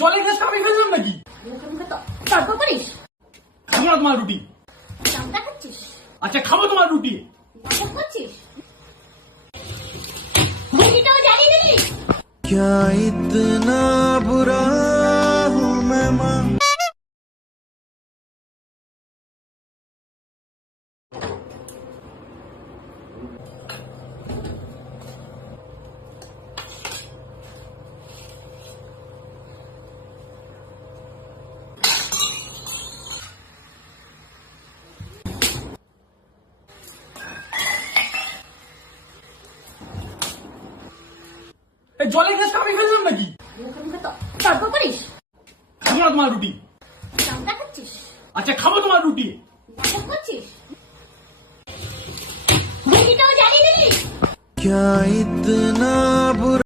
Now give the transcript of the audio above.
জলের গ্লাস আমি ফেললাম নাকি? মুখে মুখে তর্ক করিস? খাবো না তোমার রুটি। চামড়া খাচ্ছিস? আচ্ছা খাবো তোমার রুটি। নাটক করছিস? রুটিটাও জ্বালিয়ে দিলি? क्या इतना बुरा हूँ मैं माँ। জলের গ্লাস আমি ফেললাম নাকি? মুখে মুখে তর্ক করিস? খাবো না তোমার রুটি। চামড়া খাচ্ছিস? আচ্ছা খাবো তোমার রুটি। নাটক করছিস? রুটিটাও জ্বালিয়ে দিলি? क्या इतना बुरा